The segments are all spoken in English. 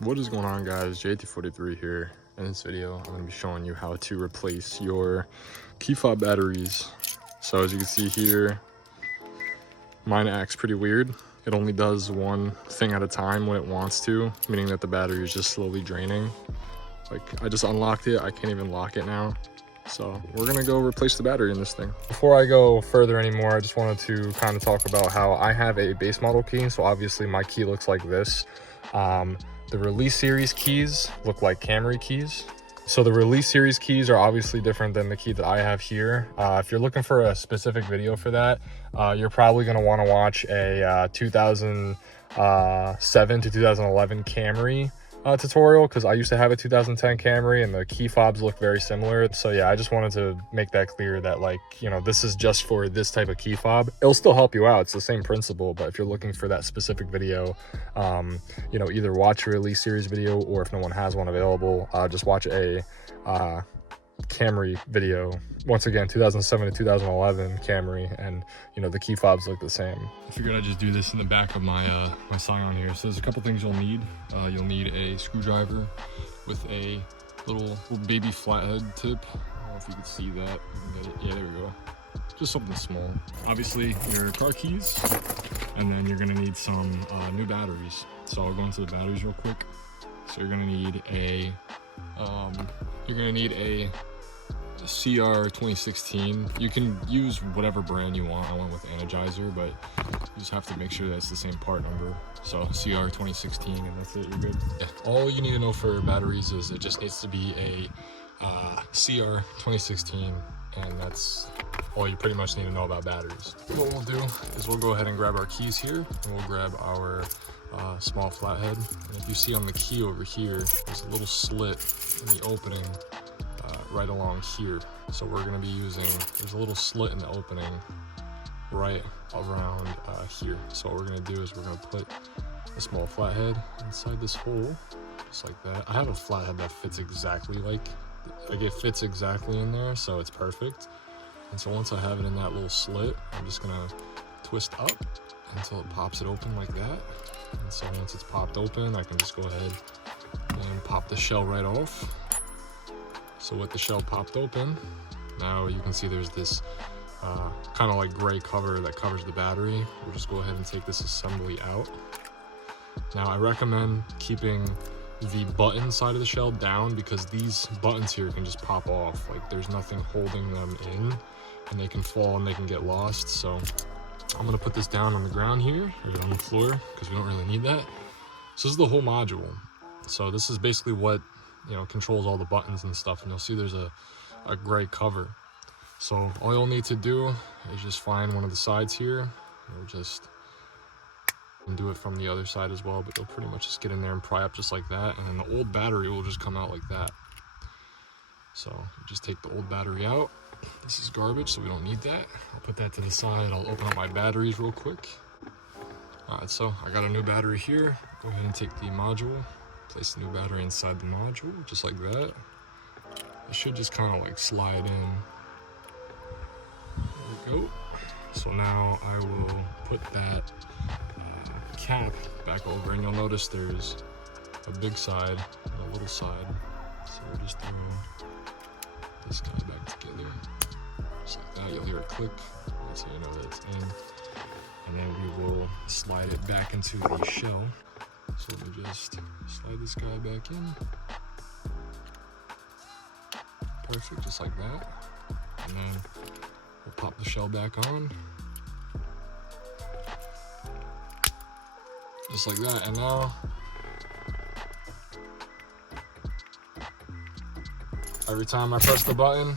What is going on, guys? JT43 here. In this video, I'm going to be showing you how to replace your key fob batteries. So as you can see here, mine acts pretty weird. It only does one thing at a time when it wants to, meaning that the battery is just slowly draining. Like, I just unlocked it, I can't even lock it now. So we're gonna go replace the battery in this thing. Before I go further anymore, I just wanted to kind of talk about how I have a base model key. So obviously my key looks like this. The release series keys look like Camry keys. So the release series keys are obviously different than the key that I have here. If you're looking for a specific video for that, you're probably gonna wanna watch a 2007 to 2011 Camry tutorial, because I used to have a 2010 Camry and the key fobs look very similar. So yeah, I just wanted to make that clear that, like, you know, this is just for this type of key fob. It'll still help you out, it's the same principle, but if you're looking for that specific video, you know, either watch a release series video, or if no one has one available, just watch a Camry video. Once again, 2007 to 2011 Camry, and you know, the key fobs look the same. I figured I'd just do this in the back of my my Scion here. So there's a couple things you'll need. You'll need a screwdriver with a little baby flathead tip. I don't know if you can see that. You can get it. Yeah, there we go. Just something small. Obviously your car keys, and then you're gonna need some new batteries. So I'll go into the batteries real quick. So you're gonna need a CR 2016. You can use whatever brand you want. I went with Energizer, but you just have to make sure that's the same part number. So CR 2016, and that's it, you're good. Yeah. All you need to know for batteries is it just needs to be a CR 2016, and that's all you pretty much need to know about batteries. What we'll do is we'll go ahead and grab our keys here, and we'll grab our small flathead. And if you see on the key over here, there's a little slit in the opening right along here. So we're going to be using, there's a little slit in the opening right around here. So what we're going to do is we're going to put a small flathead inside this hole, just like that. I have a flathead that fits exactly like it fits exactly in there, so it's perfect. And so once I have it in that little slit, I'm just going to twist up until it pops it open like that. And so once it's popped open, I can just go ahead and pop the shell right off. So with the shell popped open, now you can see there's this kind of like gray cover that covers the battery. We'll just go ahead and take this assembly out. Now I recommend keeping the button side of the shell down, because these buttons here can just pop off. Like, there's nothing holding them in, and they can fall and they can get lost. So I'm gonna put this down on the ground here, or on the floor, because we don't really need that. So this is the whole module. So this is basically what, you know, controls all the buttons and stuff, and you'll see there's a gray cover. So all you'll need to do is just find one of the sides here. You'll just do it from the other side as well, but you'll pretty much just get in there and pry up just like that, and then the old battery will just come out like that. So you just take the old battery out. This is garbage, so we don't need that. I'll put that to the side. I'll open up my batteries real quick. Alright, so I got a new battery here. Go ahead and take the module, place the new battery inside the module, just like that. It should just kind of like slide in. There we go. So now I will put that cap back over, and you'll notice there's a big side and a little side. So we'll just throw this guy back together, just like that. You'll hear it click, that's how you know that it's in. And then we will slide it back into the shell. So let me just slide this guy back in. Perfect, just like that. And then we'll pop the shell back on. Just like that. And now every time I press the button,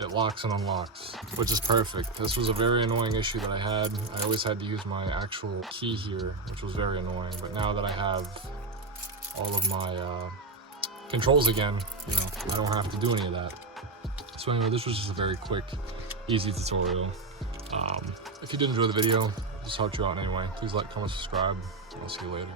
it locks and unlocks, which is perfect. This was a very annoying issue that I had. I always had to use my actual key here, which was very annoying. But now that I have all of my controls again, you know, I don't have to do any of that. So anyway, this was just a very quick, easy tutorial. If you did enjoy the video, this helped you out anyway, please like, comment, subscribe, and I'll see you later.